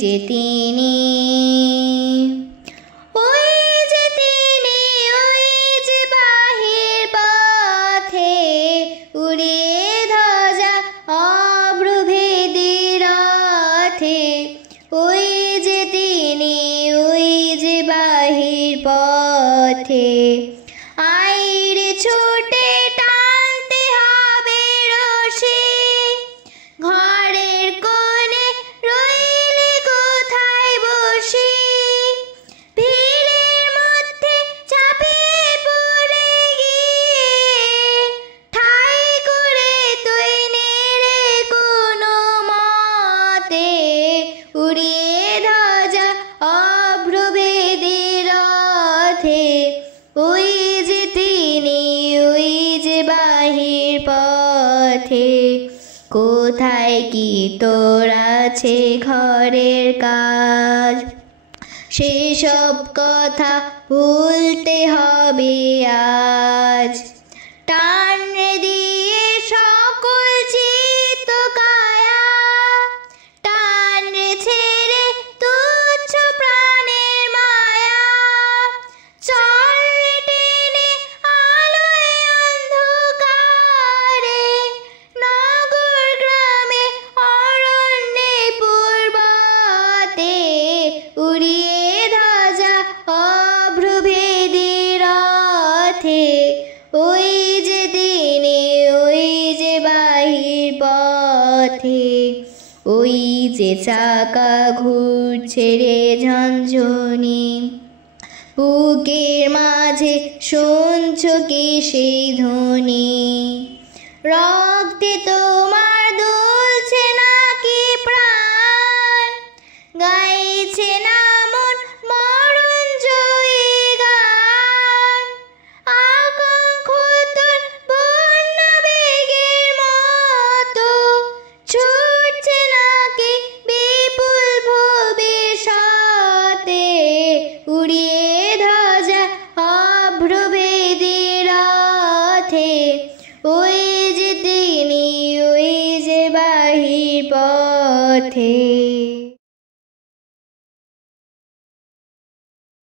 যে তিনি, ওই যে তিনি, ওই যে বাহির পথে উড়িয়ে ধ্বজা অভ্রভেদী রথে। ওই যে তিনি, ওই যে বাহির পথে। আইরে ছুটে টানতে হবে রশি, ঘরের কোণে রইলে কোথায় বসি। ভিড়ের মধ্যে চাপিয়ে পড়ে গিয়ে ঠাই করে তুই নেড়ে কোনো মতে উড়িয়ে ধ্বজা অভ্রভেদী রথে। ওই যে তিনি, ওই যে বাহির পথে। কোথায় কি তোর আছে ঘরের কাজ, সেসব কথা ভুলতে হবে আজ। টান রে দিয়ে সকল চিত্ত কায়া, টান রে ছেড়ে তুচ্ছ প্রাণের মায়া। চল রে টেনে আলোয় অন্ধকারে, নগর গ্রামে অরণ্যে পর্বতে উড়িয়ে ধ্বজা অভ্রভেদী রথে। ওই যে তিনি, ওই যে বাহির পথে। ওই যে চাকা ঘুরছে রে ঝনঝনি, বুকের মাঝে শুনছ কি সেই ধ্বনি। রক্তে তোমার দুলছে নাকি প্রাণ, গাইছে না মন মরণ জয়ী গান। আকাঙ্ক্ষ তোর বন্যা বেগের মতো ছুটছে নাকি বিপুল ভবিষ্যতে উড়িয়ে ধ্বজা অভ্রভেদী রথে। ওই যে তিনি, ওই যে বাহির পথে।